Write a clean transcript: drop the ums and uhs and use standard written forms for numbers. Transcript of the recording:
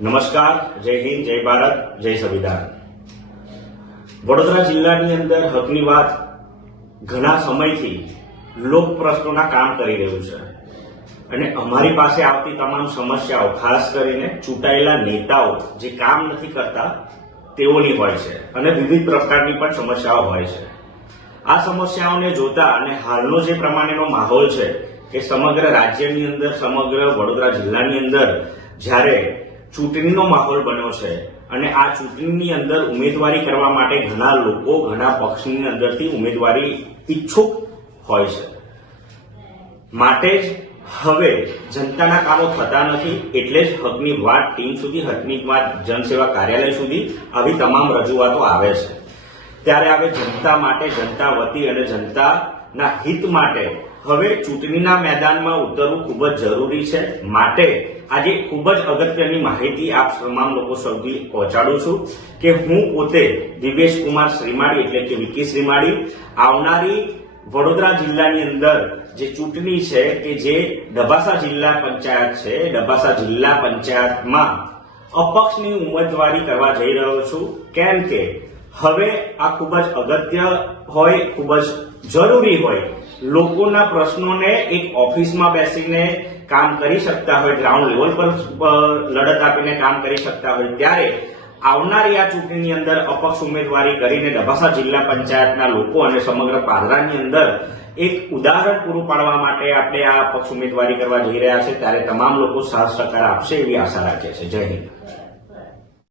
નમસ્કાર, જય હિન્દ, જય ભારત, જય સંવિધાન। વડોદરા જિલ્લાની અંદર હકની વાત ઘણા સમયથી લોક પ્રશ્નોના કામ કરી રહ્યું છે અને અમારી પાસે આવતી તમામ સમસ્યાઓ ખાસ કરીને ચૂંટાયેલા નેતાઓ જે કામ નથી કરતા તેઓની હોય છે અને વિવિધ પ્રકારની પણ સમસ્યાઓ હોય છે। આ સમસ્યાઓને જોતા અને હાલનો જે પ્રમાણેનો માહોલ છે કે સમગ્ર રાજ્યની અંદર, સમગ્ર વડોદરા જિલ્લાની અંદર જ્યારે ચૂંટણીનો માહોલ બન્યો છે અને આ ચૂંટણીની અંદર ઉમેદવારી કરવા માટે ઘણા લોકો ઘણા પક્ષની અંદરથી ઉમેદવારી ઈચ્છુક હોય છે, માટે જ હવે જનતાના કામો થતા નથી, એટલે જ હકની વાત ટીમ સુધી, હકની વાત જનસેવા કાર્યાલય સુધી આવી તમામ રજૂઆતો આવે છે। ત્યારે હવે જનતા માટે, જનતા વતી અને જનતાના હિત માટે હવે ચૂંટણીના મેદાનમાં ઉતરવું ખૂબ જ જરૂરી છે। માટે આજે ખૂબ જ અગત્યની માહિતી આપ તમામ લોકો સુધી પહોંચાડું છું કે હું પોતે દિવેશ કુમાર શ્રીમાળી એટલે કે વિકી શ્રીમાળી આવનારી વડોદરા જિલ્લાની અંદર જે ચૂંટણી છે કે જે ડબાસા જિલ્લા પંચાયત છે, ડબાસા જિલ્લા પંચાયતમાં અપક્ષની ઉમેદવારી કરવા જઈ રહ્યો છું। કેમ કે હવે આ ખૂબ જ અગત્ય હોય, ખૂબ જ જરૂરી હોય, લોકોના પ્રશ્નોને એક ઓફિસમાં બેસીને કામ કરી શકતા હોય, ગ્રાઉન્ડ લેવલ પર લડત આપીને કામ કરી શકતા હોય, ત્યારે આવનારી આ ચૂંટણીની અંદર અપક્ષ ઉમેદવારી કરીને ડબાસા જિલ્લા પંચાયતના લોકો અને સમગ્ર પાદરાની અંદર એક ઉદાહરણ પૂરું પાડવા માટે આપણે આ અપક્ષ ઉમેદવારી કરવા જઈ રહ્યા છે। ત્યારે તમામ લોકો સાથ સહકાર આપશે એવી આશા રાખે છે। જય હિન્દ।